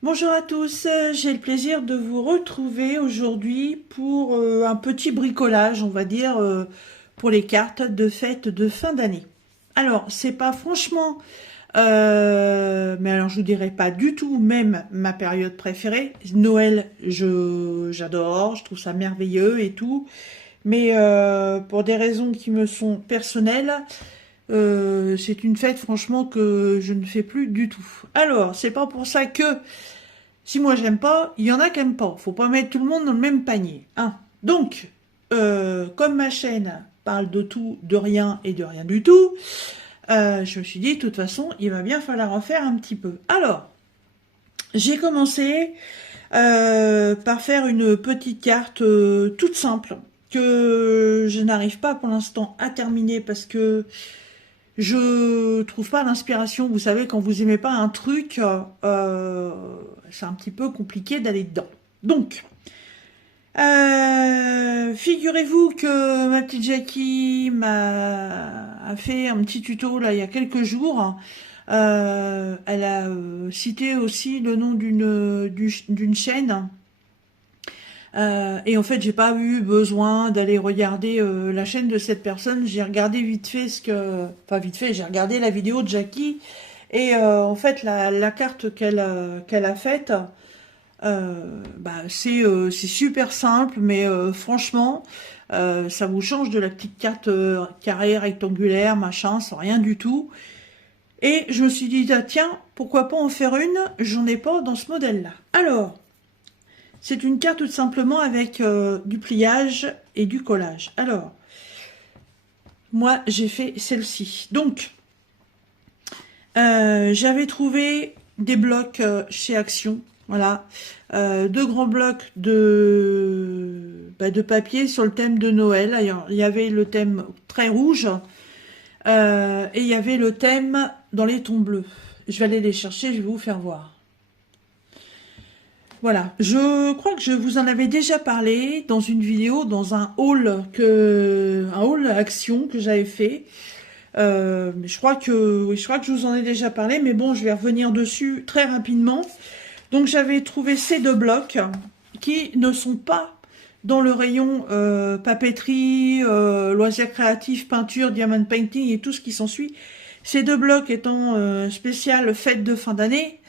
Bonjour à tous, j'ai le plaisir de vous retrouver aujourd'hui pour un petit bricolage, on va dire, pour les cartes de fête de fin d'année. Alors, c'est pas franchement, mais alors je vous dirais pas du tout même ma période préférée. Noël, j'adore, je trouve ça merveilleux et tout, mais pour des raisons qui me sont personnelles, c'est une fête franchement que je ne fais plus du tout. Alors, c'est pas pour ça que si moi j'aime pas, il y en a qui aiment pas. Faut pas mettre tout le monde dans le même panier, hein. Donc, comme ma chaîne parle de tout, de rien et de rien du tout, je me suis dit, de toute façon, il va bien falloir en faire un petit peu. Alors, j'ai commencé par faire une petite carte toute simple que je n'arrive pas pour l'instant à terminer parce que je trouve pas l'inspiration. Vous savez, quand vous aimez pas un truc, c'est un petit peu compliqué d'aller dedans. Donc, figurez-vous que ma petite Jackie a fait un petit tuto là il y a quelques jours. Elle a cité aussi le nom d'une chaîne. Et en fait, j'ai pas eu besoin d'aller regarder la chaîne de cette personne. J'ai regardé vite fait enfin vite fait, j'ai regardé la vidéo de Jackie. Et en fait, la carte qu'elle a faite, c'est super simple, mais franchement, ça vous change de la petite carte carrée, rectangulaire, machin, sans rien du tout. Et je me suis dit, ah, tiens, pourquoi pas en faire une? J'en ai pas dans ce modèle-là. Alors, c'est une carte tout simplement avec du pliage et du collage. Alors, moi, j'ai fait celle-ci. Donc, j'avais trouvé des blocs chez Action. Voilà, deux grands blocs de papier sur le thème de Noël. Alors, il y avait le thème très rouge et il y avait le thème dans les tons bleus. Je vais aller les chercher, je vais vous faire voir. Voilà, je crois que je vous en avais déjà parlé dans une vidéo, dans un haul action que j'avais fait. Mais je crois que, oui, je crois que je vous en ai déjà parlé, mais bon, je vais revenir dessus très rapidement. Donc j'avais trouvé ces deux blocs qui ne sont pas dans le rayon papeterie, loisirs créatifs, peinture, diamond painting et tout ce qui s'ensuit. Ces deux blocs étant spécial fête de fin d'année,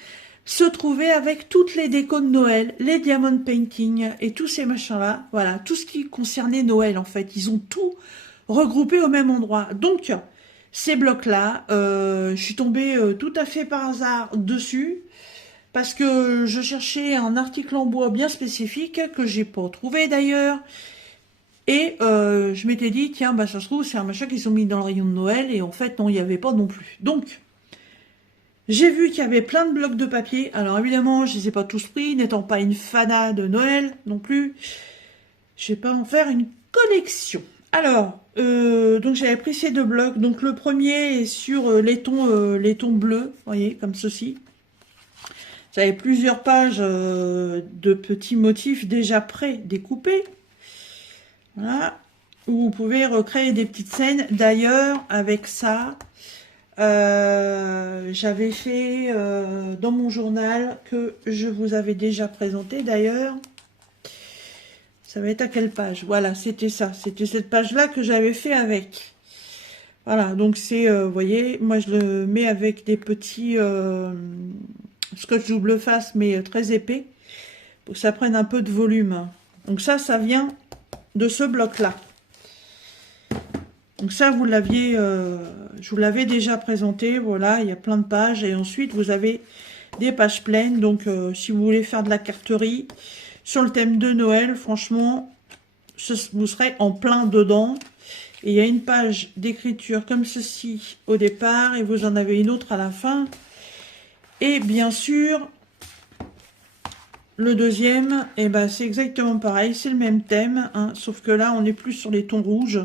se trouvaient avec toutes les décos de Noël, les diamond painting et tous ces machins-là. Voilà, tout ce qui concernait Noël en fait. Ils ont tout regroupé au même endroit. Donc, ces blocs-là, je suis tombée tout à fait par hasard dessus parce que je cherchais un article en bois bien spécifique que j'ai pas trouvé d'ailleurs. Et je m'étais dit, tiens, bah ça se trouve, c'est un machin qu'ils ont mis dans le rayon de Noël et en fait, non, il n'y avait pas non plus. Donc, j'ai vu qu'il y avait plein de blocs de papier. Alors évidemment, je ne les ai pas tous pris, n'étant pas une fanat de Noël non plus. Je vais pas en faire une collection. Alors, donc j'avais pris ces deux blocs. Donc le premier est sur les tons bleus, vous voyez, comme ceci. J'avais plusieurs pages de petits motifs déjà pré-découpés. Voilà. Où vous pouvez recréer des petites scènes. D'ailleurs, avec ça, j'avais fait dans mon journal que je vous avais déjà présenté d'ailleurs. Ça va être à quelle page? Voilà, c'était ça. C'était cette page-là que j'avais fait avec. Voilà, donc c'est, vous voyez, moi je le mets avec des petits scotch double face, mais très épais, pour que ça prenne un peu de volume. Donc ça vient de ce bloc-là. Donc ça, vous l'aviez, je vous l'avais déjà présenté. Voilà, il y a plein de pages. Et ensuite, vous avez des pages pleines. Donc, si vous voulez faire de la carterie sur le thème de Noël, franchement, vous serez en plein dedans. Et il y a une page d'écriture comme ceci au départ. Et vous en avez une autre à la fin. Et bien sûr, le deuxième, et ben, c'est exactement pareil. C'est le même thème, hein, sauf que là, on est plus sur les tons rouges.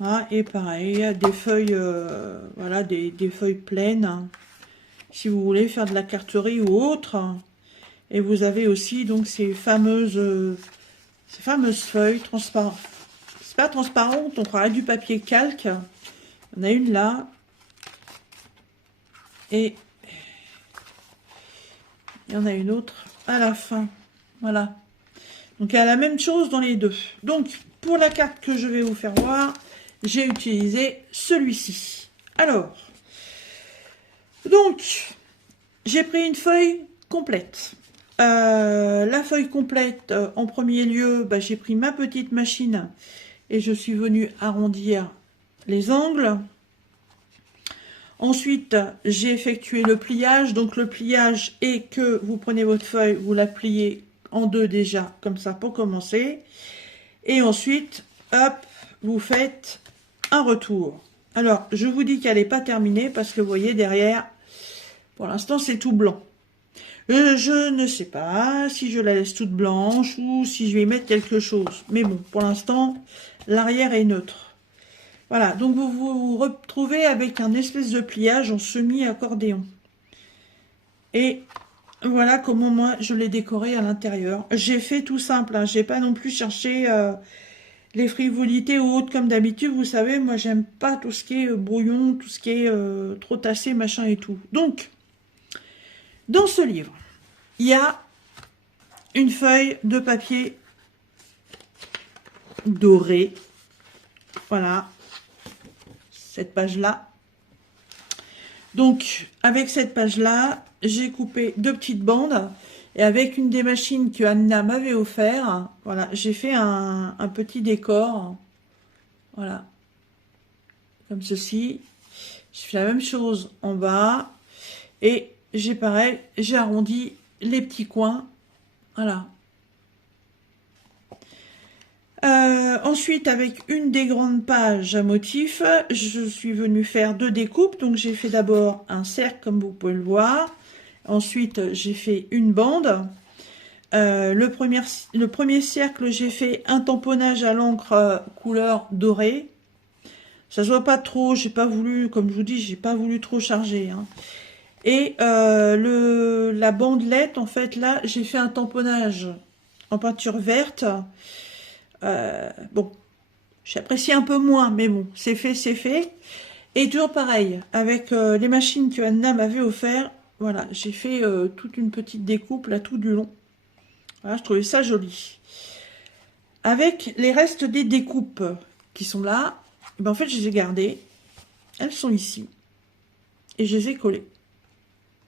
Ah, et pareil, des feuilles, voilà, des feuilles pleines, hein, si vous voulez faire de la carterie ou autre. Et vous avez aussi donc ces fameuses feuilles transparentes. C'est pas transparent, on croirait du papier calque. On a une là. Et Il y en a une autre à la fin. Voilà. Donc, il y a la même chose dans les deux. Donc, pour la carte que je vais vous faire voir, j'ai utilisé celui-ci. Alors, donc, j'ai pris une feuille complète. La feuille complète, en premier lieu, bah, j'ai pris ma petite machine et je suis venue arrondir les angles. Ensuite, j'ai effectué le pliage. Donc, le pliage est que vous prenez votre feuille, vous la pliez en deux déjà, comme ça, pour commencer. Et ensuite, hop, vous faites un retour. Alors, je vous dis qu'elle n'est pas terminée parce que vous voyez derrière, pour l'instant, c'est tout blanc. Je ne sais pas si je la laisse toute blanche ou si je vais y mettre quelque chose. Mais bon, pour l'instant, l'arrière est neutre. Voilà, donc vous vous retrouvez avec un espèce de pliage en semi-accordéon. Et voilà comment moi je l'ai décoré à l'intérieur. J'ai fait tout simple, hein, j'ai pas non plus cherché les frivolités ou autres comme d'habitude. Vous savez, moi j'aime pas tout ce qui est brouillon, tout ce qui est trop tassé, machin et tout. Donc, dans ce livre, il y a une feuille de papier doré. Voilà, cette page-là. Donc, avec cette page-là, j'ai coupé deux petites bandes. Et avec une des machines que Anna m'avait offert, voilà, j'ai fait un petit décor. Voilà, comme ceci. J'ai fait la même chose en bas. Et j'ai pareil, j'ai arrondi les petits coins. Voilà. Ensuite, avec une des grandes pages à motif, je suis venue faire deux découpes. Donc, j'ai fait d'abord un cercle, comme vous pouvez le voir. Ensuite, j'ai fait une bande. Le premier cercle, j'ai fait un tamponnage à l'encre couleur dorée. Ça se voit pas trop, j'ai pas voulu, comme je vous dis, j'ai pas voulu trop charger. Hein. Et la bandelette, en fait, là, j'ai fait un tamponnage en peinture verte. Bon, j'apprécie un peu moins, mais bon, c'est fait, c'est fait. Et toujours pareil, avec les machines que Anna m'avait offert, voilà, j'ai fait toute une petite découpe là tout du long. Voilà, je trouvais ça joli. Avec les restes des découpes qui sont là, ben en fait, je les ai gardées. Elles sont ici. Et je les ai collées.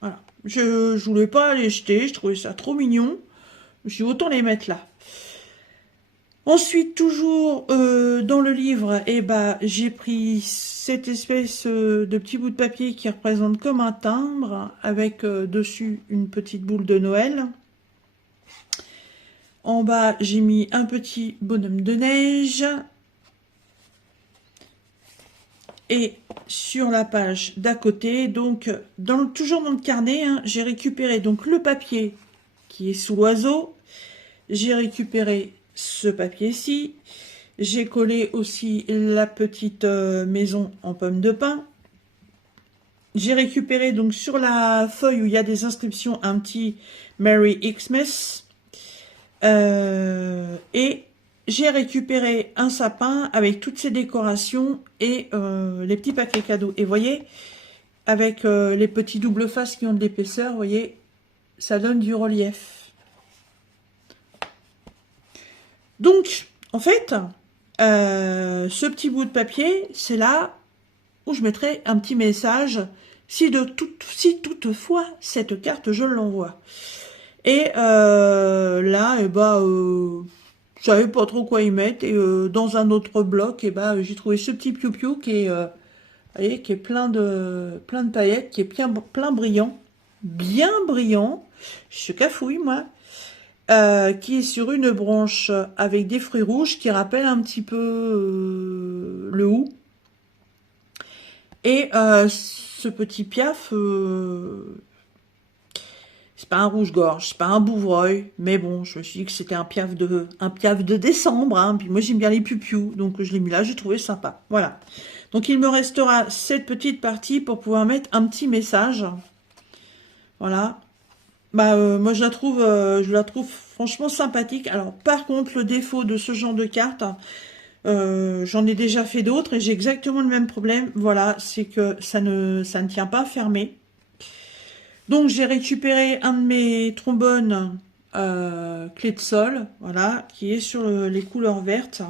Voilà. Je ne voulais pas les jeter, je trouvais ça trop mignon. Je me suis dit, autant les mettre là. Ensuite, toujours dans le livre, eh ben, j'ai pris cette espèce de petit bout de papier qui représente comme un timbre, avec dessus une petite boule de Noël. En bas, j'ai mis un petit bonhomme de neige. Et sur la page d'à côté, donc toujours dans le carnet, hein, j'ai récupéré donc le papier qui est sous l'oiseau. J'ai récupéré ce papier-ci. J'ai collé aussi la petite maison en pomme de pin. J'ai récupéré donc sur la feuille où il y a des inscriptions un petit Merry Xmas. Et j'ai récupéré un sapin avec toutes ces décorations et les petits paquets cadeaux. Et vous voyez, avec les petits double faces qui ont de l'épaisseur, vous voyez, ça donne du relief. Donc, en fait, ce petit bout de papier, c'est là où je mettrai un petit message si toutefois cette carte, je l'envoie. Et là, eh ben, je savais pas trop quoi y mettre. Et dans un autre bloc, eh ben, j'ai trouvé ce petit piou-piou qui est, vous voyez, qui est plein de paillettes, qui est plein brillant, bien brillant. Je suis cafouille, moi. Qui est sur une branche avec des fruits rouges qui rappellent un petit peu le hou. Et ce petit piaf, c'est pas un rouge-gorge, c'est pas un bouvreuil, mais bon, je me suis dit que c'était un piaf de décembre, hein, puis moi j'aime bien les piou-piou, donc je l'ai mis là, j'ai trouvé sympa. Voilà. Donc il me restera cette petite partie pour pouvoir mettre un petit message. Voilà. Bah, moi je la trouve franchement sympathique. Alors par contre, le défaut de ce genre de carte, j'en ai déjà fait d'autres et j'ai exactement le même problème. Voilà, c'est que ça ne tient pas fermé. Donc j'ai récupéré un de mes trombones clé de sol, voilà, qui est sur les couleurs vertes.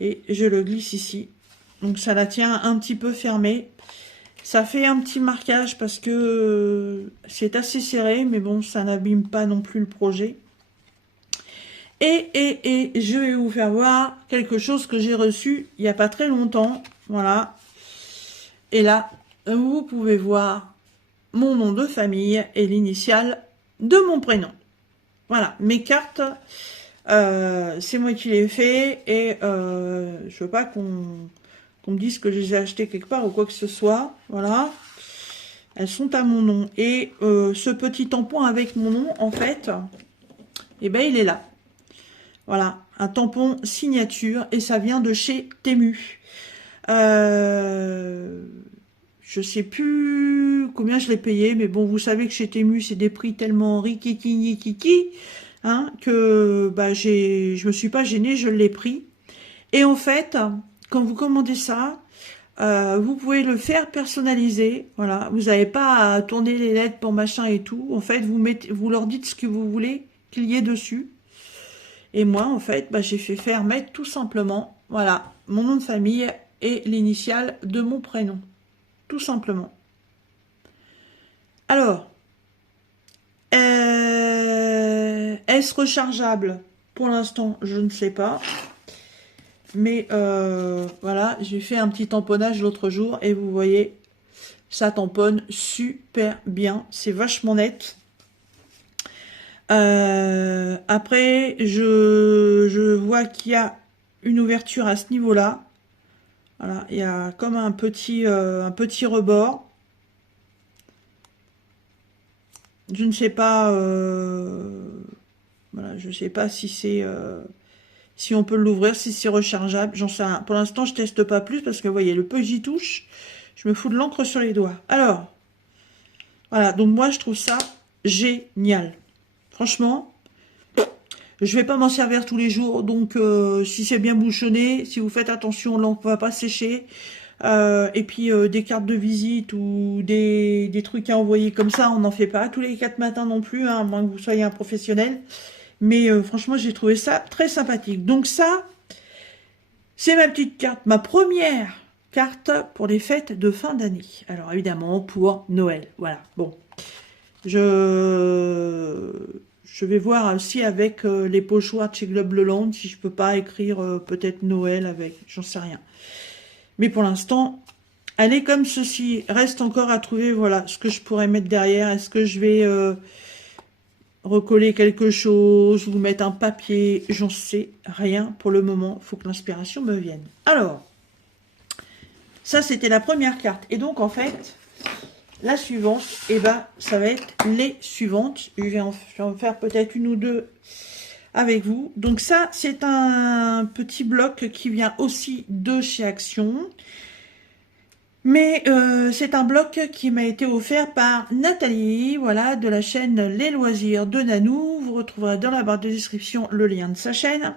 Et je le glisse ici. Donc ça la tient un petit peu fermée. Ça fait un petit marquage parce que c'est assez serré, mais bon, ça n'abîme pas non plus le projet. Et je vais vous faire voir quelque chose que j'ai reçu il n'y a pas très longtemps. Voilà. Et là, vous pouvez voir mon nom de famille et l'initiale de mon prénom. Voilà, mes cartes, c'est moi qui les ai fait et je veux pas qu'on me dise que je les ai achetées quelque part ou quoi que ce soit. Voilà, elles sont à mon nom. Et ce petit tampon avec mon nom, en fait, eh ben, il est là. Voilà, un tampon signature et ça vient de chez Temu. Je sais plus combien je l'ai payé, mais bon, vous savez que chez Temu, c'est des prix tellement rikiki, hein, que bah, je me suis pas gênée, je l'ai pris. Et en fait, quand vous commandez ça, vous pouvez le faire personnaliser. Voilà, vous n'avez pas à tourner les lettres pour machin et tout. En fait, vous leur dites ce que vous voulez qu'il y ait dessus. Et moi, en fait, bah, j'ai fait faire mettre tout simplement, voilà, mon nom de famille et l'initiale de mon prénom. Tout simplement. Alors, est-ce rechargeable? Pour l'instant, je ne sais pas. Mais voilà, j'ai fait un petit tamponnage l'autre jour et vous voyez, ça tamponne super bien. C'est vachement net. Après, je vois qu'il y a une ouverture à ce niveau-là. Voilà, il y a comme un petit rebord. Je ne sais pas, voilà, je sais pas si c'est, si on peut l'ouvrir, si c'est rechargeable. J'en sais rien. Pour l'instant, je teste pas plus parce que vous voyez, le peu que j'y touche, je me fous de l'encre sur les doigts. Alors, voilà, donc moi, je trouve ça génial. Franchement, je vais pas m'en servir tous les jours, donc si c'est bien bouchonné, si vous faites attention, l'encre va pas sécher. Et puis des cartes de visite ou des trucs à envoyer comme ça, on n'en fait pas tous les 4 matins non plus, hein, à moins que vous soyez un professionnel. Mais franchement, j'ai trouvé ça très sympathique. Donc ça, c'est ma petite carte, ma première carte pour les fêtes de fin d'année. Alors évidemment, pour Noël. Voilà, bon. Je vais voir aussi avec les pochoirs de chez Globe Leland si je peux pas écrire peut-être Noël avec, j'en sais rien. Mais pour l'instant, elle est comme ceci. Reste encore à trouver, voilà, ce que je pourrais mettre derrière. Est-ce que je vais recoller quelque chose ou mettre un papier? J'en sais rien pour le moment. Il faut que l'inspiration me vienne. Alors, ça, c'était la première carte. Et donc, en fait, la suivante, eh ben, ça va être les suivantes. Je vais en faire peut-être une ou deux avec vous. Donc ça, c'est un petit bloc qui vient aussi de chez Action. Mais c'est un bloc qui m'a été offert par Nathalie, voilà, de la chaîne Les Loisirs de Nanou. Vous retrouverez dans la barre de description le lien de sa chaîne.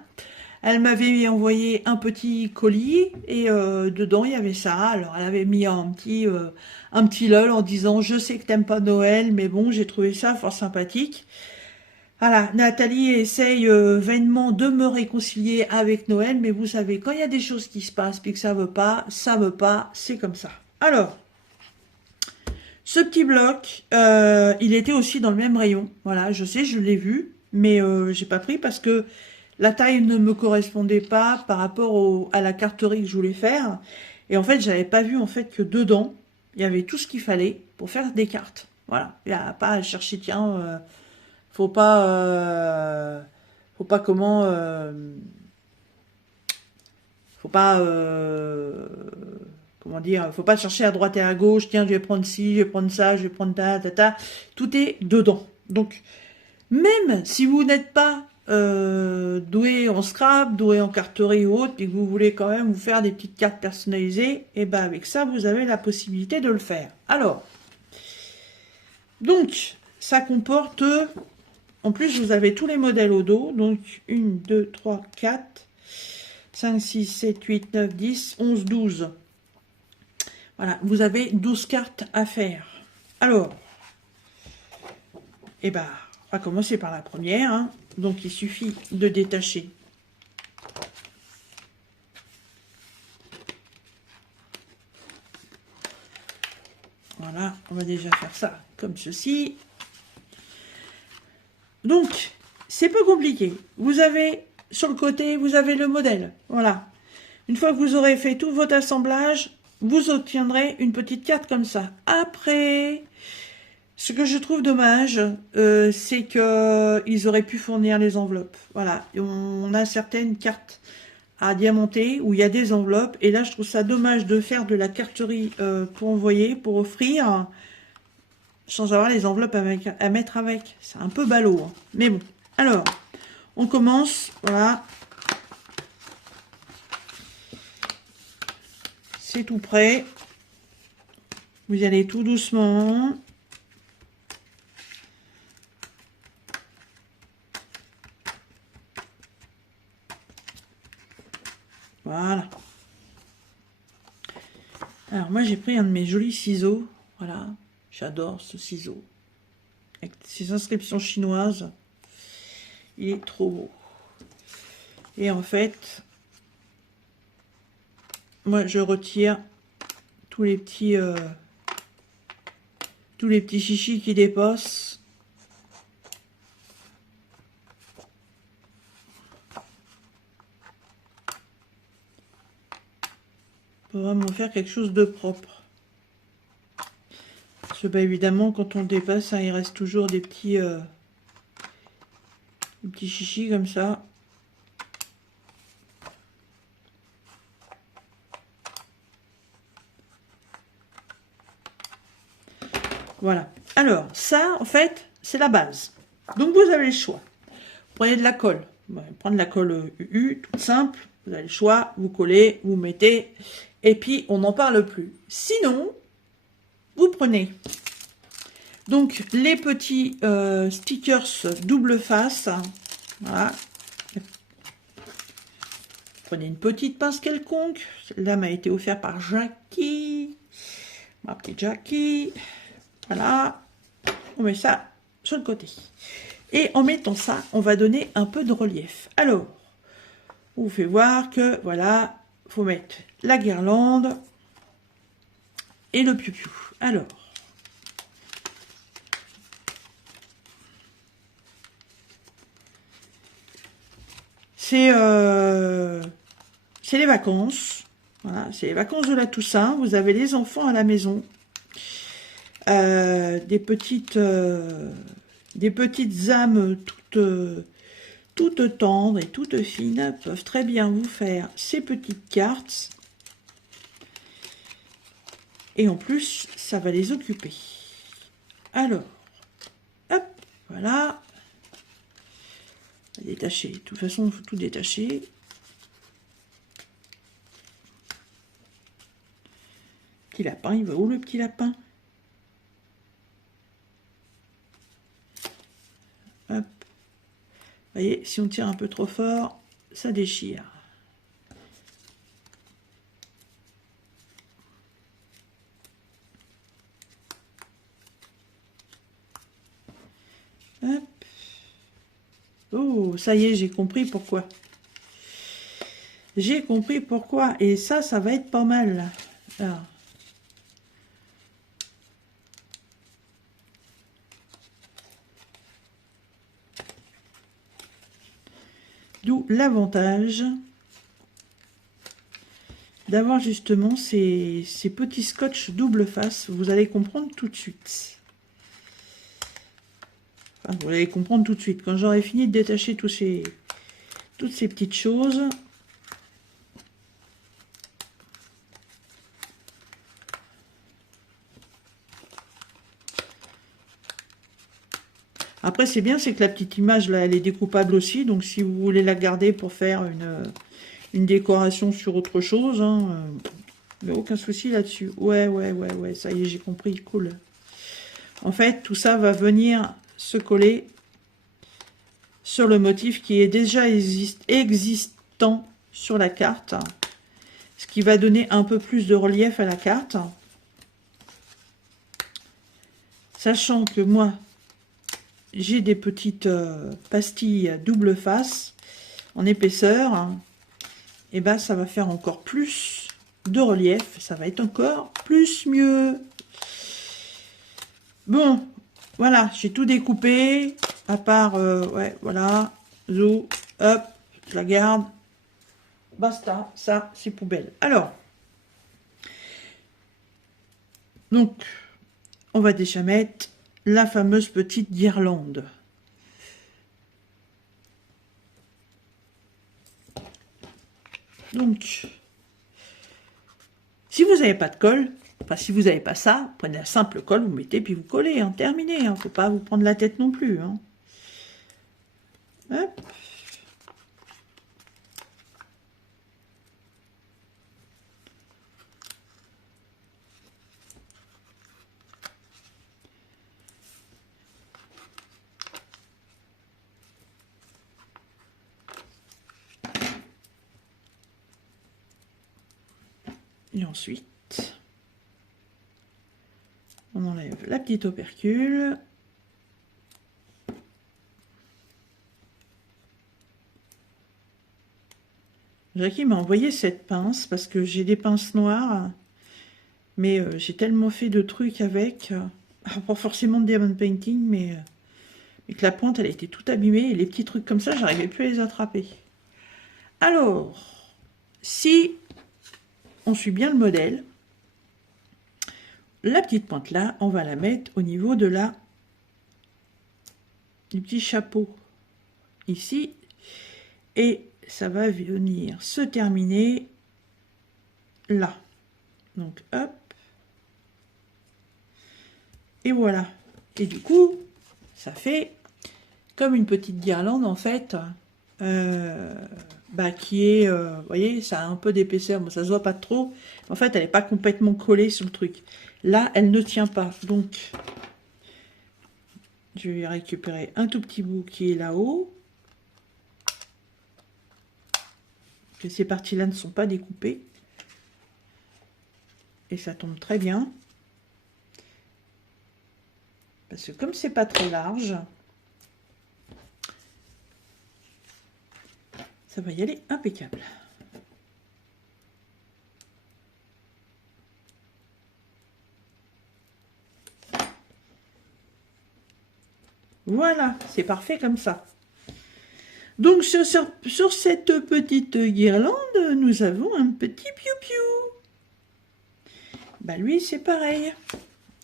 Elle m'avait envoyé un petit colis et dedans il y avait ça. Alors elle avait mis un petit lol en disant je sais que t'aimes pas Noël, mais bon j'ai trouvé ça fort sympathique. Voilà, Nathalie essaye vainement de me réconcilier avec Noël, mais vous savez, quand il y a des choses qui se passent et que ça veut pas, c'est comme ça. Alors, ce petit bloc, il était aussi dans le même rayon. Voilà, je sais, je l'ai vu, mais j'ai pas pris parce que la taille ne me correspondait pas par rapport à la carterie que je voulais faire. Et en fait, j'avais pas vu en fait que dedans, il y avait tout ce qu'il fallait pour faire des cartes. Voilà, il n'y a pas à chercher, tiens... faut pas comment faut pas comment dire, faut pas chercher à droite et à gauche, tiens je vais prendre ci, je vais prendre ça, je vais prendre ta, tout est dedans. Donc même si vous n'êtes pas doué en scrap, doué en carterie ou autre, et que vous voulez quand même vous faire des petites cartes personnalisées, et ben avec ça vous avez la possibilité de le faire. Alors donc ça comporte... En plus, vous avez tous les modèles au dos. Donc, 1, 2, 3, 4, 5, 6, 7, 8, 9, 10, 11, 12. Voilà, vous avez 12 cartes à faire. Alors, Et ben, on va commencer par la première. Hein. Donc, il suffit de détacher. Voilà, on va déjà faire ça comme ceci. Donc, c'est peu compliqué. Vous avez, sur le côté, vous avez le modèle. Voilà. Une fois que vous aurez fait tout votre assemblage, vous obtiendrez une petite carte comme ça. Après, ce que je trouve dommage, c'est qu'ils auraient pu fournir les enveloppes. Voilà, on a certaines cartes à diamanter où il y a des enveloppes. Et là, je trouve ça dommage de faire de la carterie pour envoyer, pour offrir, sans avoir les enveloppes à mettre avec. C'est un peu ballot, hein. Mais bon. Alors, on commence, voilà. C'est tout prêt. Vous y allez tout doucement. Voilà. Alors, moi, j'ai pris un de mes jolis ciseaux. Voilà. J'adore ce ciseau. Avec ses inscriptions chinoises. Il est trop beau. Et en fait, moi, je retire tous les petits chichis qui dépassent. Pour vraiment faire quelque chose de propre. Parce que, bah, évidemment, quand on le dépasse, hein, il reste toujours des petits chichis comme ça. Voilà. Alors, ça, en fait, c'est la base. Donc, vous avez le choix. Prenez de la colle. Vous allez prendre de la colle UU, toute simple. Vous avez le choix, vous collez, vous mettez, et puis on n'en parle plus. Sinon, vous prenez donc les petits stickers double face. Voilà. Prenez une petite pince quelconque. Celle-là m'a été offerte par Jackie. Ma petite Jackie. Voilà. On met ça sur le côté. Et en mettant ça, on va donner un peu de relief. Alors, on vous fait voir que, voilà, il faut mettre la guirlande et le piou-piou. Alors, c'est les vacances. Voilà, c'est les vacances de la Toussaint. Vous avez les enfants à la maison. Des petites âmes toutes tendres et toutes fines peuvent très bien vous faire ces petites cartes. Et en plus, ça va les occuper. Alors, hop, voilà. Détacher. De toute façon, il faut tout détacher. Petit lapin, il va où le petit lapin? Hop. Vous voyez, si on tire un peu trop fort, ça déchire. Hop. Oh, ça y est, j'ai compris pourquoi. J'ai compris pourquoi. Et ça va être pas mal. Alors. D'où l'avantage d'avoir justement ces petits scotch double face. Vous allez comprendre tout de suite. Enfin, vous allez comprendre tout de suite. Quand j'aurai fini de détacher toutes ces petites choses. Après, c'est bien, c'est que la petite image, là, elle est découpable aussi. Donc, si vous voulez la garder pour faire une décoration sur autre chose, hein, mais aucun souci là-dessus. Ouais, ça y est, j'ai compris, cool. En fait, tout ça va venir se coller sur le motif qui est déjà existant sur la carte. Ce qui va donner un peu plus de relief à la carte. Sachant que moi, j'ai des petites pastilles à double face en épaisseur. Et ben ça va faire encore plus de relief. Ça va être encore plus mieux. Bon, voilà, j'ai tout découpé. À part, ouais, voilà. Zo, hop, je la garde. Basta, ça, c'est poubelle. Alors, donc, on va déjà mettre la fameuse petite guirlande. Donc, si vous n'avez pas de colle, enfin si vous n'avez pas ça, prenez un simple colle, vous mettez puis vous collez, hein, terminé. Hein, faut pas vous prendre la tête non plus. Hein. Hop. Et ensuite, on enlève la petite opercule. Jackie m'a envoyé cette pince parce que j'ai des pinces noires, mais j'ai tellement fait de trucs avec, pas forcément de diamond painting, mais que la pointe elle a été toute abîmée et les petits trucs comme ça, j'arrivais plus à les attraper. Alors, si on suit bien le modèle, la petite pointe là, on va la mettre au niveau de du petit chapeau ici, et ça va venir se terminer là. Donc hop, et voilà. Et du coup, ça fait comme une petite guirlande en fait, qui est, vous voyez, ça a un peu d'épaisseur, bon, ça se voit pas trop. En fait, elle n'est pas complètement collée sur le truc. Là, elle ne tient pas, donc je vais récupérer un tout petit bout qui est là-haut. Ces parties-là ne sont pas découpées. Et ça tombe très bien. Parce que comme c'est pas très large, ça va y aller impeccable. Voilà, c'est parfait comme ça. Donc sur cette petite guirlande, nous avons un petit piou-piou. Bah lui, c'est pareil.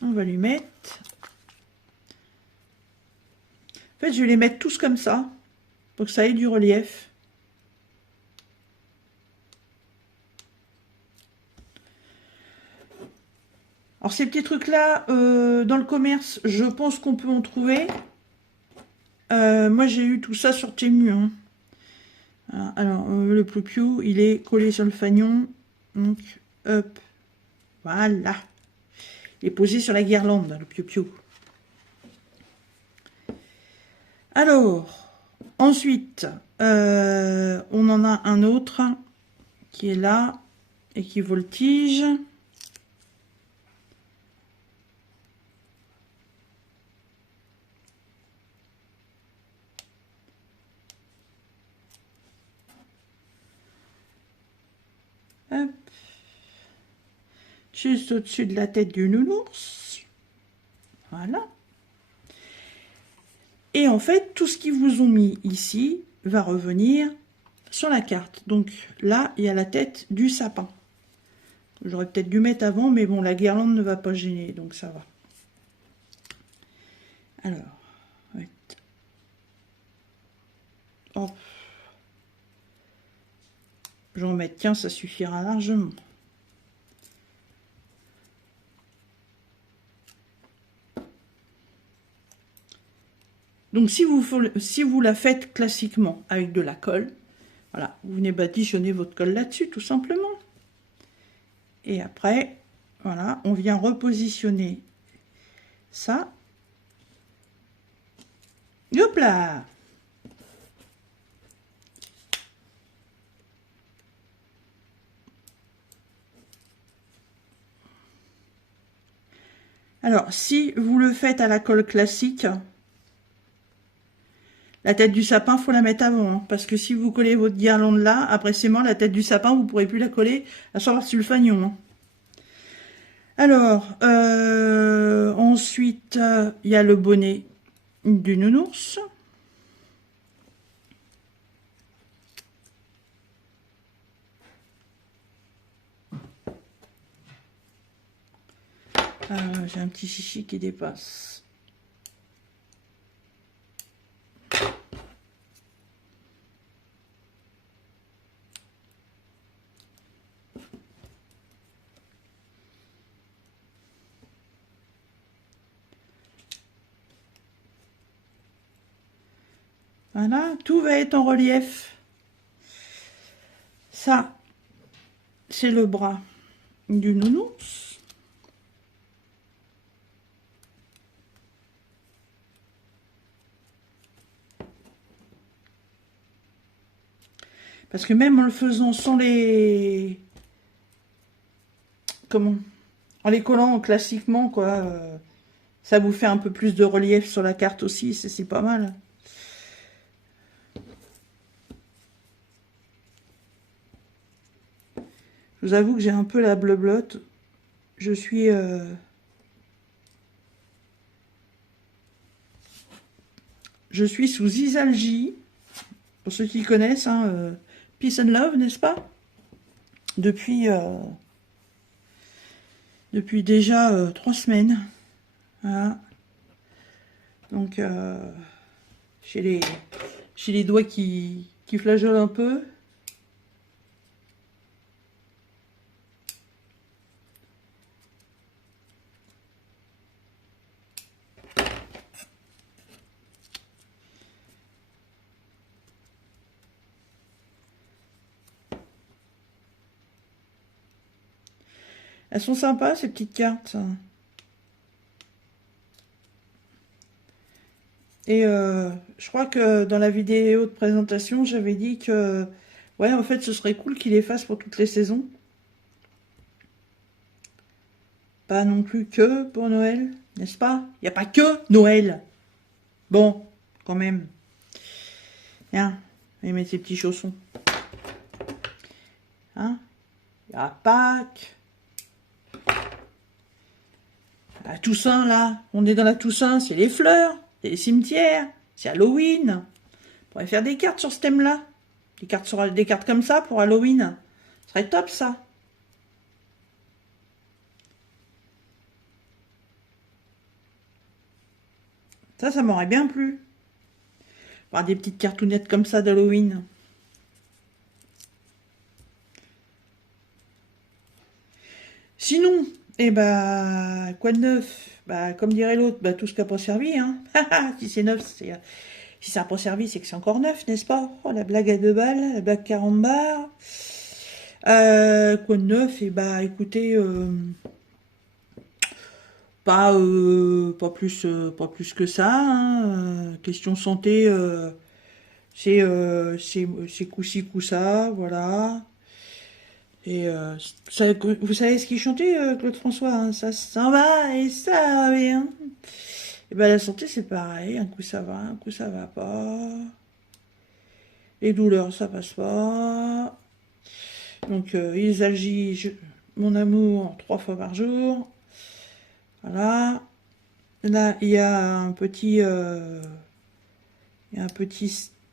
On va lui mettre... En fait, je vais les mettre tous comme ça, pour que ça ait du relief. Alors ces petits trucs-là, dans le commerce, je pense qu'on peut en trouver. Moi, j'ai eu tout ça sur Temu. Hein. Alors, le piou-piou, il est collé sur le fanion. Donc, hop. Voilà. Il est posé sur la guirlande, le piou-piou. Alors, ensuite, on en a un autre qui est là et qui voltige. Hop. Juste au-dessus de la tête du nounours. Voilà. Et en fait, tout ce qu'ils vous ont mis ici va revenir sur la carte. Donc là, il y a la tête du sapin. J'aurais peut-être dû mettre avant, mais bon, la guirlande ne va pas gêner, donc ça va. Alors, ouais. Oh. J'en mets, tiens, ça suffira largement. Donc si vous la faites classiquement avec de la colle, voilà, vous venez badigeonner votre colle là-dessus tout simplement. Et après, voilà, on vient repositionner ça. Hop là! Alors, si vous le faites à la colle classique, La tête du sapin, faut la mettre avant, hein, parce que si vous collez votre guirlande là, après c'est mort, la tête du sapin, vous pourrez plus la coller, à savoir sur le fanion. Hein. Alors, ensuite, il y a le bonnet du nounours. J'ai un petit chichi qui dépasse. Voilà, tout va être en relief. Ça, c'est le bras du nounours. Parce que même en le faisant sans les... Comment? En les collant classiquement, quoi, ça vous fait un peu plus de relief sur la carte aussi, c'est pas mal. Je vous avoue que j'ai un peu la bleu-blotte. Je suis... Je suis sous Isalgie, pour ceux qui connaissent, hein, Peace and Love, n'est-ce pas? Depuis déjà 3 semaines. Voilà. Donc, j'ai les doigts qui flageolent un peu. Elles sont sympas, ces petites cartes. Et je crois que dans la vidéo de présentation, j'avais dit que, ouais, en fait, ce serait cool qu'il les fasse pour toutes les saisons. Pas non plus que pour Noël, n'est-ce pas? Il n'y a pas que Noël. Bon, quand même. Tiens, je vais mettre ces petits chaussons. Hein? Il y a Pâques. La Toussaint, là. On est dans la Toussaint, c'est les fleurs, c'est les cimetières, c'est Halloween. On pourrait faire des cartes sur ce thème-là. Des cartes comme ça pour Halloween. Ce serait top, ça. Ça m'aurait bien plu. Avoir des petites cartounettes comme ça d'Halloween. Sinon, eh ben, quoi de neuf? Bah, comme dirait l'autre, bah, tout ce qui n'a pas servi, hein. Si c'est neuf, si ça n'a pas servi, c'est que c'est encore neuf, n'est-ce pas? Oh, la blague à 2 balles, la blague 40 bars. Quoi de neuf? Eh bah, écoutez, pas plus que ça, hein. Question santé, c'est coup-ci, coup-ça, voilà. Et vous savez ce qu'il chantait, Claude François, hein, ça s'en va et ça va bien. Et ben la santé c'est pareil, un coup ça va, un coup ça va pas. Les douleurs ça passe pas. Donc ils agissent mon amour 3 fois par jour. Voilà. Là il y a un petit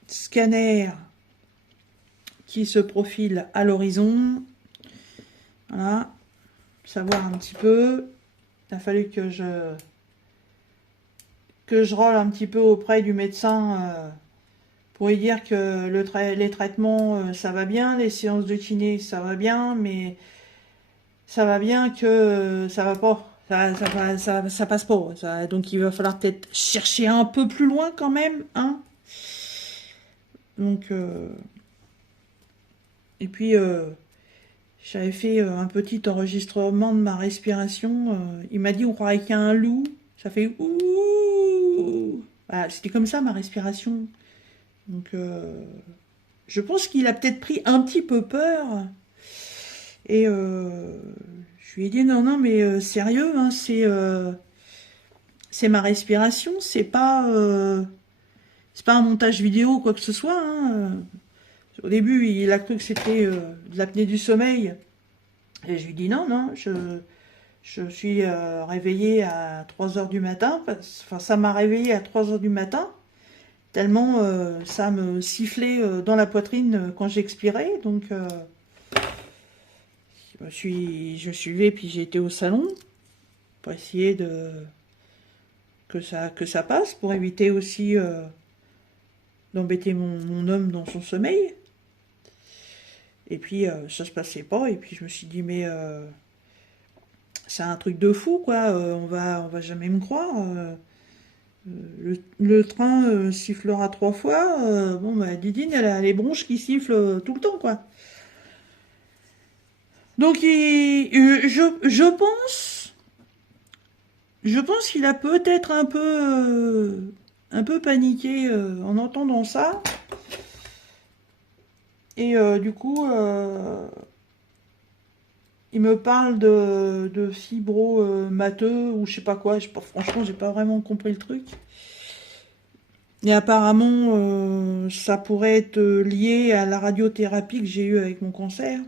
scanner qui se profile à l'horizon. Voilà. Savoir un petit peu. Il a fallu que je rôle un petit peu auprès du médecin pour lui dire que les traitements ça va bien, les séances de kiné ça va bien, mais ça va bien que ça va pas, ça passe pas. Donc il va falloir peut-être chercher un peu plus loin quand même, hein. Donc et puis j'avais fait un petit enregistrement de ma respiration. Il m'a dit on croirait qu'il y a un loup, ça fait ouh. Voilà, c'était comme ça ma respiration. Donc, je pense qu'il a peut-être pris un petit peu peur. Et je lui ai dit non, non, mais sérieux, hein, c'est ma respiration, c'est pas c'est pas un montage vidéo, quoi que ce soit. Hein. Au début, il a cru que c'était de l'apnée du sommeil. Et je lui dis non, non, je suis réveillée à 3 heures du matin. Enfin, ça m'a réveillée à 3 heures du matin. Tellement ça me sifflait dans la poitrine quand j'expirais. Donc, je suis levée, puis j'ai été au salon pour essayer que ça passe, pour éviter aussi d'embêter mon homme dans son sommeil. Et puis, ça se passait pas. Et puis, je me suis dit, mais c'est un truc de fou, quoi. On va jamais me croire. Le train sifflera 3 fois. Bon, bah, Didine, elle a les bronches qui sifflent tout le temps, quoi. Donc, je pense qu'il a peut-être un peu paniqué en entendant ça. Et du coup, il me parle de fibromateux ou je sais pas quoi. Franchement, j'ai pas vraiment compris le truc. Et apparemment, ça pourrait être lié à la radiothérapie que j'ai eue avec mon cancer.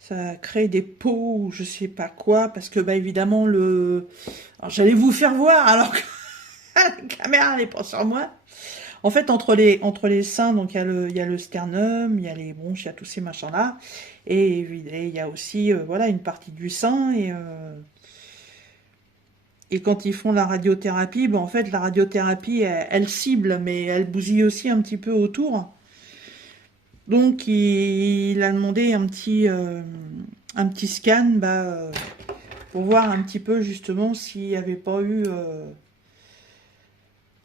Ça crée des peaux ou je sais pas quoi. Parce que, bah, évidemment, alors, j'allais vous faire voir alors que la caméra n'est pas sur moi. En fait, entre les seins, donc il y a le sternum, il y a les bronches, il y a tous ces machins-là. Et il y a aussi, voilà, une partie du sein. Et quand ils font la radiothérapie, ben en fait, la radiothérapie, elle cible, mais elle bousille aussi un petit peu autour. Donc, il a demandé un petit scan bah, pour voir un petit peu, justement, s'il n'y avait pas eu...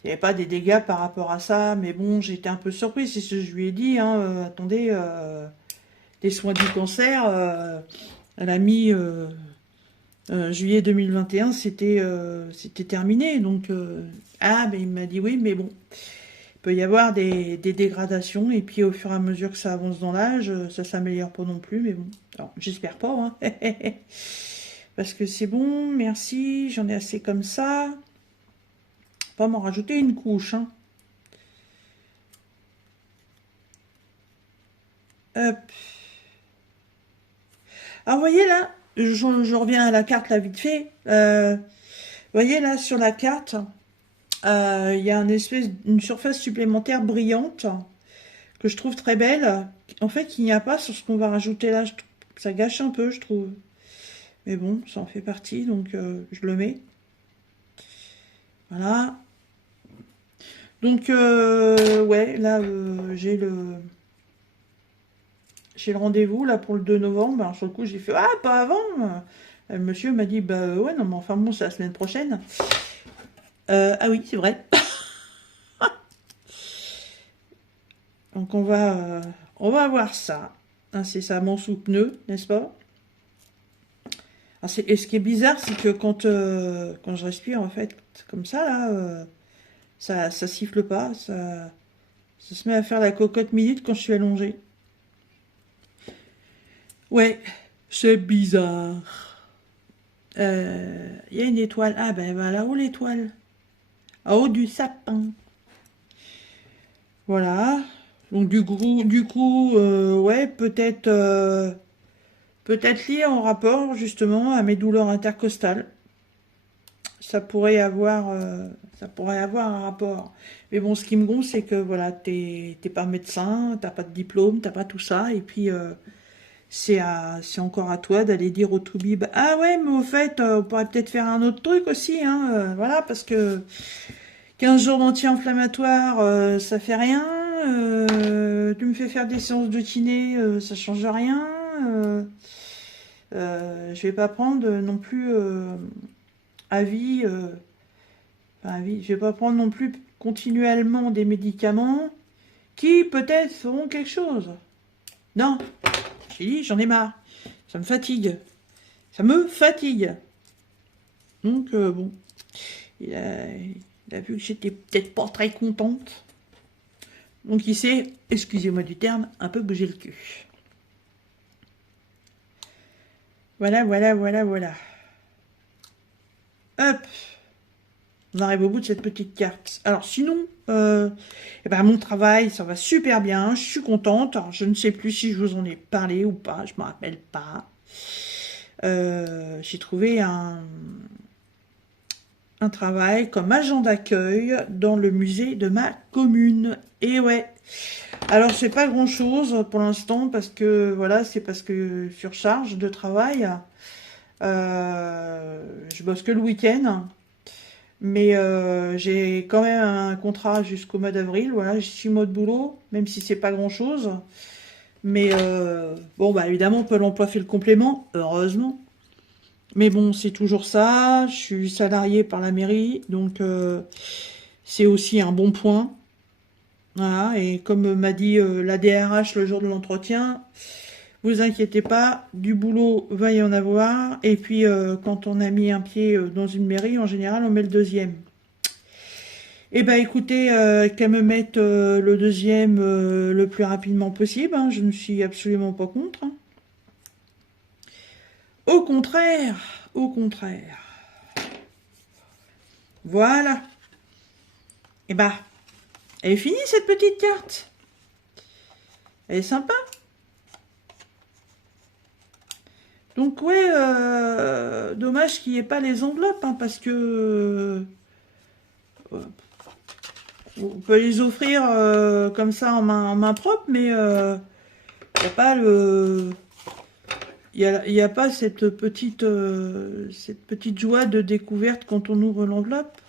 il n'y avait pas des dégâts par rapport à ça. Mais bon, j'étais un peu surprise. C'est ce que je lui ai dit. Hein, attendez, les soins du cancer, elle a mis... juillet 2021, c'était terminé. Donc, ah, ben il m'a dit oui, mais bon, il peut y avoir des dégradations. Et puis, au fur et à mesure que ça avance dans l'âge, ça s'améliore pas non plus. Mais bon, alors, j'espère pas. Hein. Parce que c'est bon, merci, j'en ai assez comme ça. Pas m'en rajouter une couche. Hein. Hop. Alors, vous voyez là, je reviens à la carte là vite fait. Vous voyez là sur la carte, il y a une surface supplémentaire brillante que je trouve très belle. En fait, il n'y a pas sur ce qu'on va rajouter là. Ça gâche un peu, je trouve. Mais bon, ça en fait partie, donc je le mets. Voilà. Donc, ouais, là, j'ai le rendez-vous là pour le 2 novembre. Alors, sur le coup, j'ai fait ah, pas avant. Le monsieur m'a dit bah ouais, non, mais enfin bon, c'est la semaine prochaine. Ah oui, c'est vrai. Donc, on va voir ça. Incessamment sous pneu, n'est-ce pas? Alors, et ce qui est bizarre, c'est que quand je respire, en fait, comme ça, là, ça siffle pas. Ça se met à faire la cocotte minute quand je suis allongée. Ouais, c'est bizarre. Il y a une étoile. Ah ben va là-haut l'étoile. En haut du sapin. Voilà. Donc du coup ouais, peut-être lié en rapport justement à mes douleurs intercostales. Ça pourrait avoir un rapport. Mais bon, ce qui me gonfle, c'est que voilà, t'es pas médecin, t'as pas de diplôme, t'as pas tout ça, et puis c'est encore à toi d'aller dire au toubib, ah ouais, mais au fait, on pourrait peut-être faire un autre truc aussi, hein, voilà, parce que 15 jours d'anti-inflammatoire, ça fait rien. Tu me fais faire des séances de kiné, ça change rien. Je vais pas prendre non plus avis, je vais pas prendre non plus continuellement des médicaments qui peut-être feront quelque chose. Non, j'ai dit, j'en ai marre. Ça me fatigue. Ça me fatigue. Donc, bon, il a vu que j'étais peut-être pas très contente. Donc, il s'est, excusez-moi du terme, un peu bougé le cul. Voilà, voilà, voilà, voilà. Hop. On arrive au bout de cette petite carte. Alors sinon, eh ben, mon travail, ça va super bien. Je suis contente. Alors, je ne sais plus si je vous en ai parlé ou pas. Je me rappelle pas. J'ai trouvé un travail comme agent d'accueil dans le musée de ma commune. Et ouais. Alors c'est pas grand chose pour l'instant parce que voilà, c'est parce que surcharge de travail. Je bosse que le week-end. Mais j'ai quand même un contrat jusqu'au mois d'avril. Voilà, j'ai 6 mois de boulot, même si c'est pas grand-chose. Mais bon, bah évidemment, Pôle emploi fait le complément, heureusement. Mais bon, c'est toujours ça. Je suis salariée par la mairie, donc c'est aussi un bon point. Voilà, et comme m'a dit la DRH le jour de l'entretien, vous inquiétez pas, du boulot va y en avoir. Et puis, quand on a mis un pied dans une mairie, en général, on met le deuxième. Eh ben, écoutez, qu'elle me mette le deuxième le plus rapidement possible. Hein, je ne suis absolument pas contre. Hein. Au contraire, au contraire. Voilà. Eh ben, elle est finie cette petite carte. Elle est sympa. Donc ouais, dommage qu'il n'y ait pas les enveloppes, hein, parce que on peut les offrir comme ça en main propre, mais il n'y a pas le, y a pas cette petite joie de découverte quand on ouvre l'enveloppe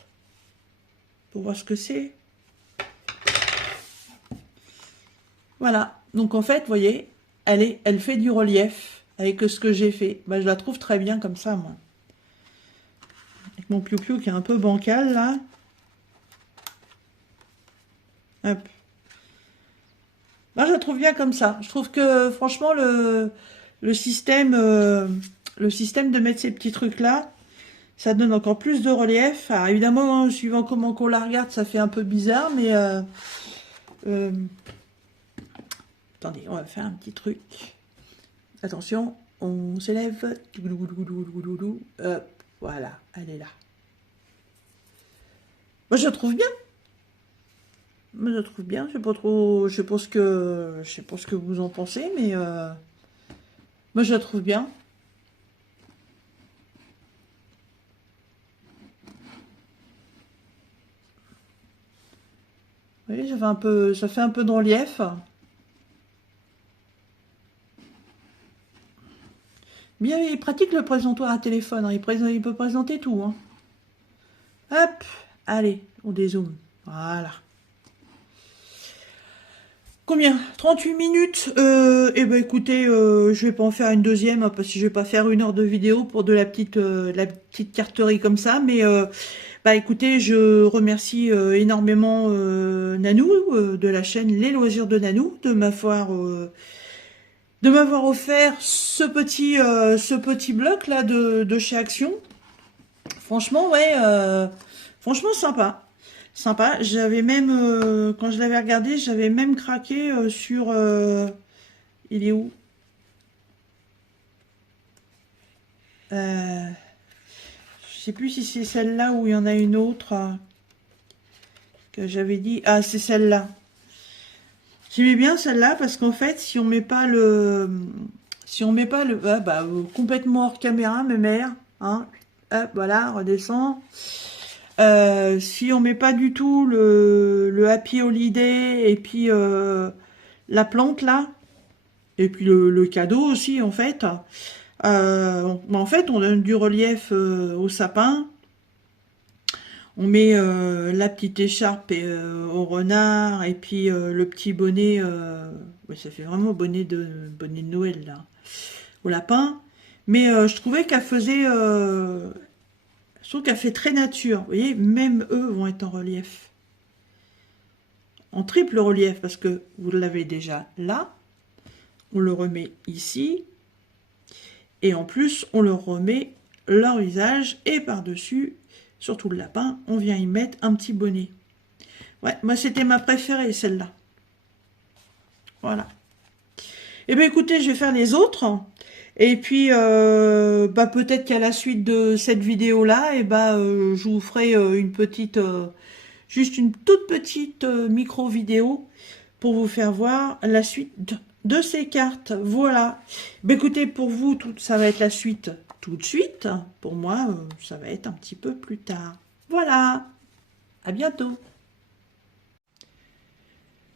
pour voir ce que c'est. Voilà. Donc en fait, vous voyez, elle fait du relief avec ce que j'ai fait. Bah, je la trouve très bien comme ça, moi. Avec mon piou-piou qui est un peu bancal, là. Hop. Moi, je la trouve bien comme ça. Je trouve que, franchement, le système de mettre ces petits trucs-là, ça donne encore plus de relief. Alors, évidemment, suivant comment qu'on la regarde, ça fait un peu bizarre, mais... attendez, on va faire un petit truc. Attention, on s'élève. Hop, voilà, elle est là. Moi, je la trouve bien. Moi, je la trouve bien. Je sais pas trop, je sais pas ce que vous en pensez, mais moi, je la trouve bien. Vous voyez, ça fait un peu de relief. Bien, il pratique le présentoir à téléphone. Hein. Il peut présenter tout. Hein. Hop, allez, on dézoome. Voilà. Combien? 38 minutes. Eh ben écoutez, je vais pas en faire une deuxième hein, parce que je vais pas faire 1 heure de vidéo pour de la petite carterie comme ça. Mais bah écoutez, je remercie énormément Nanou de la chaîne Les Loisirs de Nanou de m'avoir offert ce petit bloc là de chez Action. Franchement, ouais, franchement sympa. Sympa. J'avais même, quand je l'avais regardé, j'avais même craqué sur... il est où? Je sais plus si c'est celle-là ou il y en a une autre que j'avais dit. Ah, c'est celle-là. J'aimais bien celle-là parce qu'en fait, si on met pas le... Ah, bah, complètement hors caméra, mes mères. Hein, hop, voilà, redescend. Si on met pas du tout le Happy Holiday et puis la plante là, et puis le cadeau aussi en fait, en fait on donne du relief au sapin, on met la petite écharpe au renard et puis le petit bonnet, ouais, ça fait vraiment bonnet de Noël là, au lapin, mais je trouvais qu'elle faisait... je trouve qu'elle fait très nature. Vous voyez, même eux vont être en relief. En triple relief, parce que vous l'avez déjà là. On le remet ici. Et en plus, on leur remet leur visage. Et par-dessus, surtout le lapin, on vient y mettre un petit bonnet. Ouais, moi, c'était ma préférée, celle-là. Voilà. Eh bien, écoutez, je vais faire les autres. Et puis, bah, peut-être qu'à la suite de cette vidéo-là, et bah, je vous ferai une petite, juste une toute petite micro-vidéo pour vous faire voir la suite de ces cartes. Voilà. Ben, écoutez, pour vous, ça va être la suite tout de suite. Pour moi, ça va être un petit peu plus tard. Voilà. À bientôt.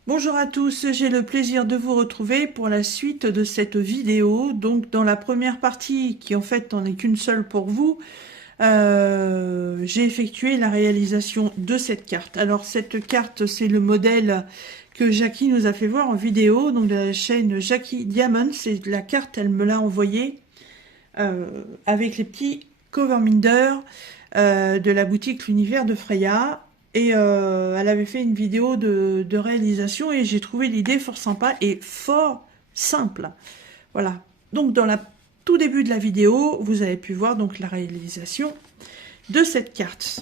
Bonjour à tous, j'ai le plaisir de vous retrouver pour la suite de cette vidéo. Donc dans la première partie, qui en fait n'en est qu'une seule pour vous, j'ai effectué la réalisation de cette carte. Alors cette carte, c'est le modèle que Jackie nous a fait voir en vidéo, donc de la chaîne Jackie Diamond. C'est la carte, elle me l'a envoyée avec les petits cover minder de la boutique L'Univers de Freya. Et elle avait fait une vidéo de réalisation et j'ai trouvé l'idée fort sympa et fort simple. Voilà. Donc dans la tout début de la vidéo, vous avez pu voir donc la réalisation de cette carte.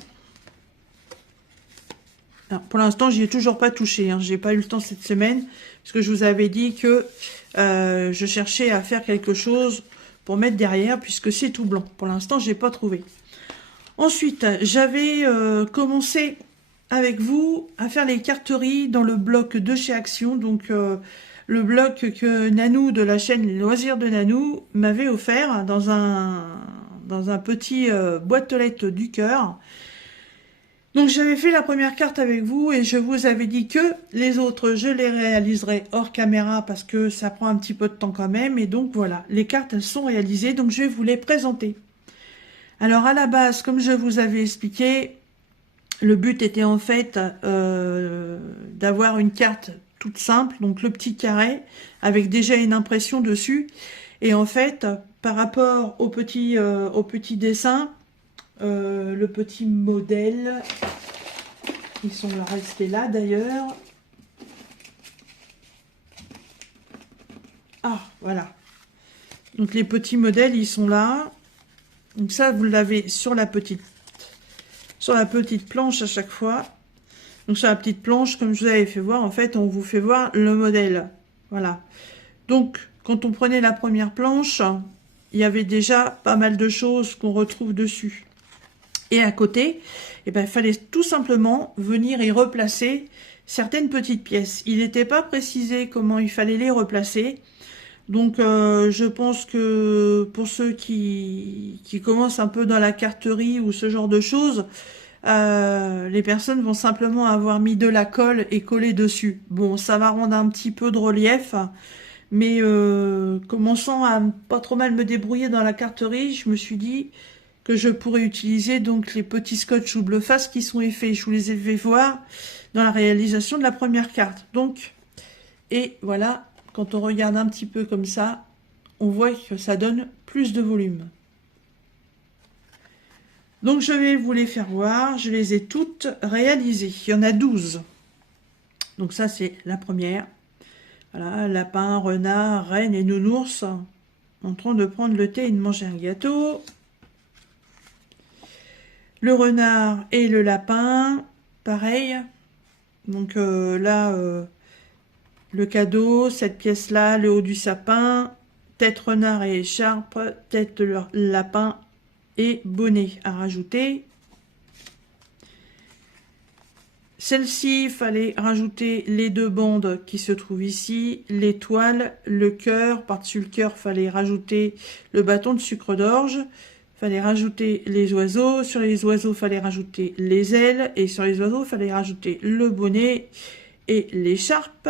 Alors, pour l'instant, j'y ai toujours pas touché. Hein. J'ai pas eu le temps cette semaine parce que je vous avais dit que je cherchais à faire quelque chose pour mettre derrière puisque c'est tout blanc. Pour l'instant, j'ai pas trouvé. Ensuite, j'avais commencé avec vous à faire les carteries dans le bloc de chez Action, donc le bloc que Nanou de la chaîne Les Loisirs de Nanou m'avait offert dans un petit boîte aux lettres du cœur. Donc j'avais fait la première carte avec vous et je vous avais dit que les autres je les réaliserai hors caméra parce que ça prend un petit peu de temps quand même, et donc voilà, les cartes elles sont réalisées, donc je vais vous les présenter. Alors à la base, comme je vous avais expliqué, le but était en fait d'avoir une carte toute simple, donc le petit carré, avec déjà une impression dessus. Et en fait, par rapport au petit dessin, le petit modèle, ils sont restés là d'ailleurs. Ah, voilà. Donc les petits modèles, ils sont là. Donc ça, vous l'avez sur la petite planche à chaque fois. Donc sur la petite planche, comme je vous avais fait voir, en fait, on vous fait voir le modèle. Voilà. Donc, quand on prenait la première planche, il y avait déjà pas mal de choses qu'on retrouve dessus. Et à côté, eh ben, il fallait tout simplement venir y replacer certaines petites pièces. Il n'était pas précisé comment il fallait les replacer. Donc, je pense que pour ceux qui commencent un peu dans la carterie ou ce genre de choses, les personnes vont simplement avoir mis de la colle et collé dessus. Bon, ça va rendre un petit peu de relief, mais commençant à pas trop mal me débrouiller dans la carterie, je me suis dit que je pourrais utiliser donc les petits scotch double face qui sont faits. Je vous les ai fait voir dans la réalisation de la première carte. Donc, et voilà, quand on regarde un petit peu comme ça, on voit que ça donne plus de volume. Donc je vais vous les faire voir, je les ai toutes réalisées, il y en a 12. Donc ça c'est la première. Voilà, lapin, renard, reine et nounours en train de prendre le thé et de manger un gâteau. Le renard et le lapin, pareil. Donc là, le cadeau, cette pièce-là, le haut du sapin, tête renard et écharpe, tête lapin et bonnet à rajouter. Celle-ci, il fallait rajouter les deux bandes qui se trouvent ici, l'étoile, le cœur. Par-dessus le cœur, il fallait rajouter le bâton de sucre d'orge. Il fallait rajouter les oiseaux. Sur les oiseaux, il fallait rajouter les ailes. Et sur les oiseaux, il fallait rajouter le bonnet et l'écharpe.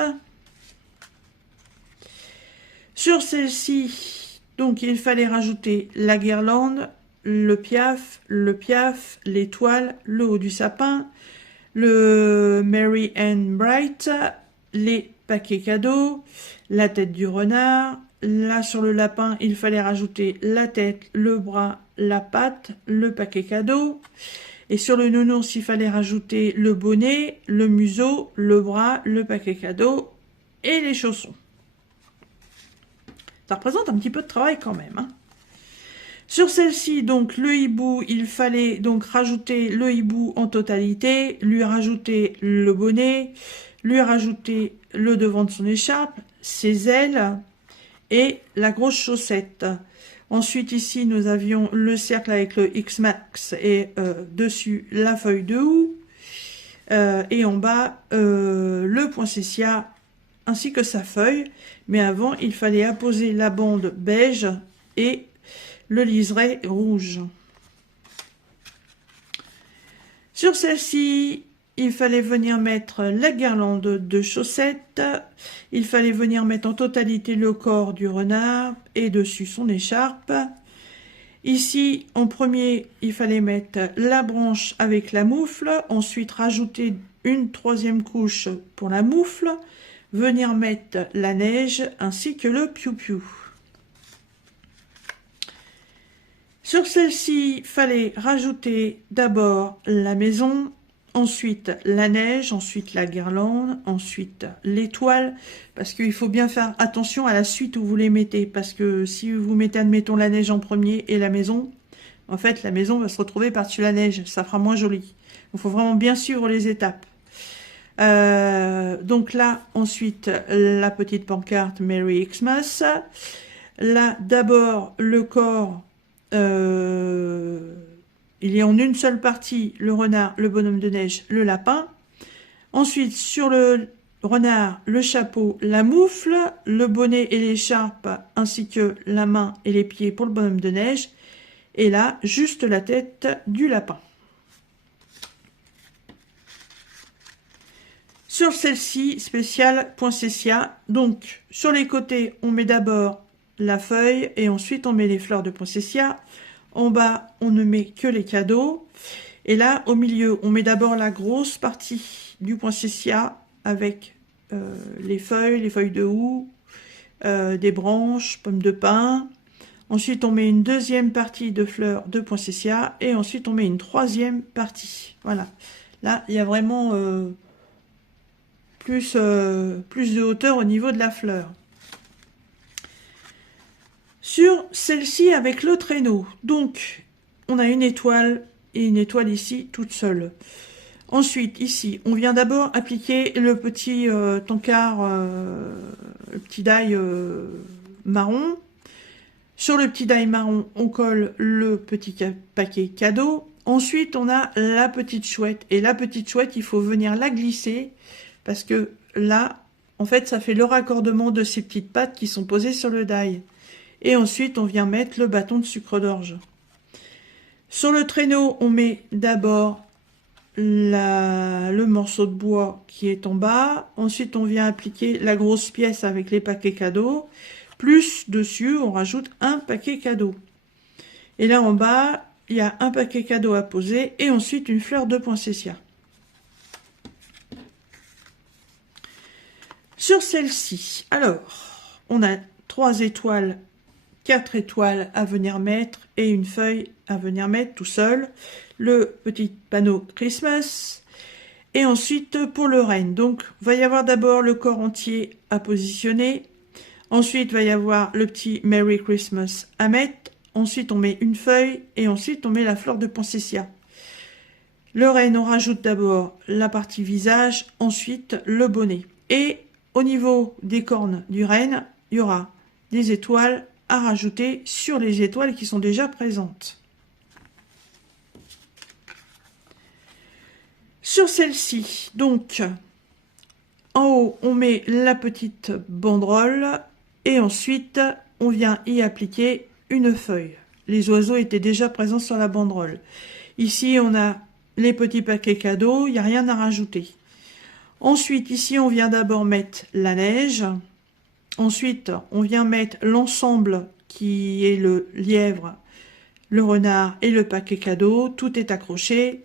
Sur celle-ci, donc, il fallait rajouter la guirlande, le piaf, l'étoile, le haut du sapin, le Merry and Bright, les paquets cadeaux, la tête du renard. Là, sur le lapin, il fallait rajouter la tête, le bras, la patte, le paquet cadeau. Et sur le nounours, il fallait rajouter le bonnet, le museau, le bras, le paquet cadeau et les chaussons. Ça représente un petit peu de travail quand même, hein. Sur celle-ci, donc, le hibou, il fallait donc rajouter le hibou en totalité, lui rajouter le bonnet, lui rajouter le devant de son écharpe, ses ailes, et la grosse chaussette. Ensuite, ici, nous avions le cercle avec le X-Max et dessus la feuille de houx. Et en bas, le poinsettia ainsi que sa feuille. Mais avant, il fallait apposer la bande beige et le liseré rouge. Sur celle-ci, il fallait venir mettre la guirlande de chaussettes, il fallait venir mettre en totalité le corps du renard et dessus son écharpe. Ici, en premier, il fallait mettre la branche avec la moufle, ensuite rajouter une troisième couche pour la moufle, venir mettre la neige ainsi que le piou-piou. Sur celle-ci, il fallait rajouter d'abord la maison, ensuite la neige, ensuite la guirlande, ensuite l'étoile, parce qu'il faut bien faire attention à la suite où vous les mettez, parce que si vous mettez, admettons, la neige en premier et la maison, en fait, la maison va se retrouver par-dessus la neige, ça fera moins joli. Il faut vraiment bien suivre les étapes. Donc là, ensuite, la petite pancarte Merry Xmas. Là, d'abord, le corps... il y a en une seule partie le renard, le bonhomme de neige, le lapin. Ensuite, sur le renard, le chapeau, la moufle, le bonnet et l'écharpe, ainsi que la main et les pieds pour le bonhomme de neige. Et là, juste la tête du lapin. Sur celle-ci, spéciale poinsettia. Donc, sur les côtés, on met d'abord la feuille et ensuite on met les fleurs de poinsettia. En bas, on ne met que les cadeaux. Et là, au milieu, on met d'abord la grosse partie du poinsettia avec les feuilles de houx, des branches, pommes de pin. Ensuite, on met une deuxième partie de fleurs de poinsettia et ensuite, on met une troisième partie. Voilà. Là, il y a vraiment plus de hauteur au niveau de la fleur. Sur celle-ci avec le traîneau, donc on a une étoile et une étoile ici toute seule. Ensuite ici on vient d'abord appliquer le petit tankard, le petit die marron. Sur le petit die marron on colle le petit paquet cadeau. Ensuite on a la petite chouette et la petite chouette il faut venir la glisser parce que là en fait ça fait le raccordement de ces petites pattes qui sont posées sur le die. Et ensuite, on vient mettre le bâton de sucre d'orge. Sur le traîneau, on met d'abord le morceau de bois qui est en bas. Ensuite, on vient appliquer la grosse pièce avec les paquets cadeaux. Plus, dessus, on rajoute un paquet cadeau. Et là, en bas, il y a un paquet cadeau à poser et ensuite une fleur de poinsettia. Sur celle-ci, alors, on a 3 étoiles, 4 étoiles à venir mettre et une feuille à venir mettre tout seul, le petit panneau Christmas et ensuite pour le renne. Donc va y avoir d'abord le corps entier à positionner, ensuite va y avoir le petit Merry Christmas à mettre, ensuite on met une feuille et ensuite on met la fleur de poinsettia. Le renne, on rajoute d'abord la partie visage, ensuite le bonnet. Et au niveau des cornes du renne, il y aura des étoiles à rajouter sur les étoiles qui sont déjà présentes. Sur celle-ci, donc, en haut, on met la petite banderole et ensuite, on vient y appliquer une feuille. Les oiseaux étaient déjà présents sur la banderole. Ici, on a les petits paquets cadeaux, il n'y a rien à rajouter. Ensuite, ici, on vient d'abord mettre la neige. Ensuite, on vient mettre l'ensemble qui est le lièvre, le renard et le paquet cadeau. Tout est accroché.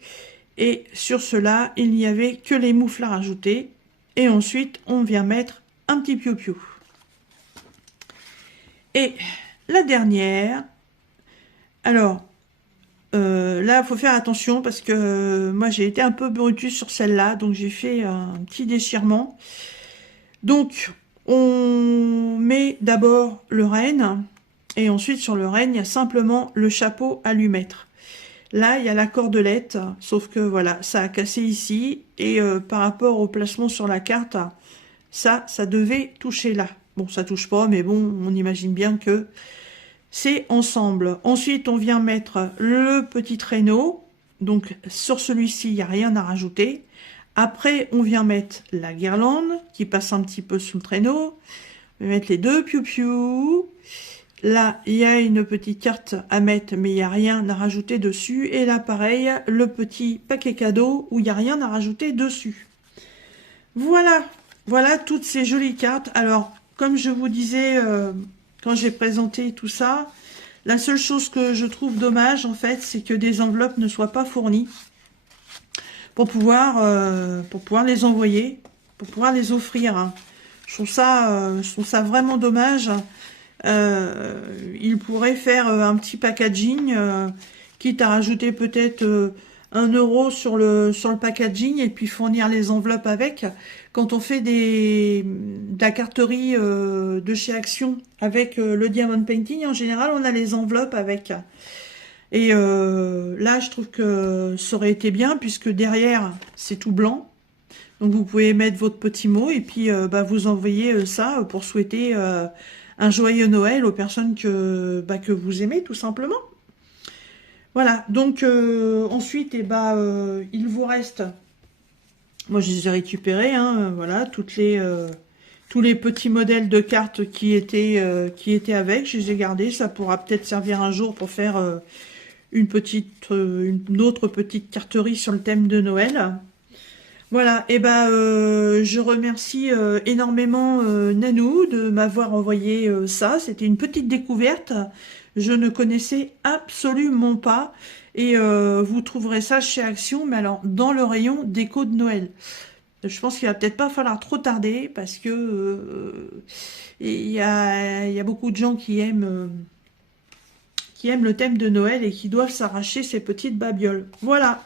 Et sur cela, il n'y avait que les moufles à rajouter. Et ensuite, on vient mettre un petit piou-piou. Et la dernière, alors, là, il faut faire attention parce que moi, j'ai été un peu brutus sur celle-là. Donc, j'ai fait un petit déchirement. Donc, on met d'abord le renne et ensuite sur le renne, il y a simplement le chapeau à lui mettre. Là, il y a la cordelette, sauf que voilà, ça a cassé ici et par rapport au placement sur la carte, ça devait toucher là. Bon, ça touche pas, mais bon, on imagine bien que c'est ensemble. Ensuite, on vient mettre le petit traîneau. Donc, sur celui-ci, il n'y a rien à rajouter. Après, on vient mettre la guirlande qui passe un petit peu sous le traîneau. On va mettre les deux piou-piou. Là, il y a une petite carte à mettre, mais il n'y a rien à rajouter dessus. Et là, pareil, le petit paquet cadeau où il n'y a rien à rajouter dessus. Voilà, voilà toutes ces jolies cartes. Alors, comme je vous disais quand j'ai présenté tout ça, la seule chose que je trouve dommage, en fait, c'est que des enveloppes ne soient pas fournies pour pouvoir les envoyer, pour pouvoir les offrir. Hein. Je trouve ça vraiment dommage. Il pourrait faire un petit packaging, quitte à rajouter peut-être 1 euro sur le packaging et puis fournir les enveloppes avec. Quand on fait de la carterie de chez Action avec le diamond painting, en général, on a les enveloppes avec. Et là, je trouve que ça aurait été bien puisque derrière, c'est tout blanc. Donc, vous pouvez mettre votre petit mot et puis vous envoyez ça pour souhaiter un joyeux Noël aux personnes que vous aimez, tout simplement. Voilà, donc ensuite, il vous reste, moi je les ai récupérés, hein, voilà, tous les petits modèles de cartes qui étaient avec, je les ai gardés, ça pourra peut-être servir un jour pour faire une autre petite carterie sur le thème de Noël. Voilà, et je remercie énormément Nanou de m'avoir envoyé ça, c'était une petite découverte. Je ne connaissais absolument pas. Et vous trouverez ça chez Action, mais alors dans le rayon déco de Noël. Je pense qu'il va peut-être pas falloir trop tarder parce que il y a beaucoup de gens qui aiment le thème de Noël et qui doivent s'arracher ces petites babioles. Voilà.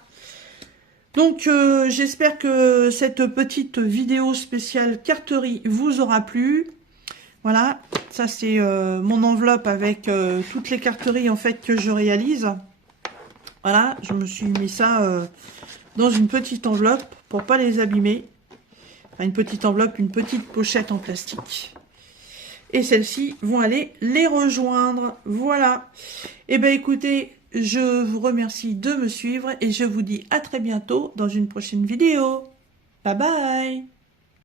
Donc j'espère que cette petite vidéo spéciale carterie vous aura plu. Voilà, ça c'est mon enveloppe avec toutes les carteries en fait que je réalise. Voilà, je me suis mis ça dans une petite enveloppe pour pas les abîmer. Enfin, une petite enveloppe, une petite pochette en plastique. Et celles-ci vont aller les rejoindre. Voilà. Et écoutez, je vous remercie de me suivre et je vous dis à très bientôt dans une prochaine vidéo. Bye bye.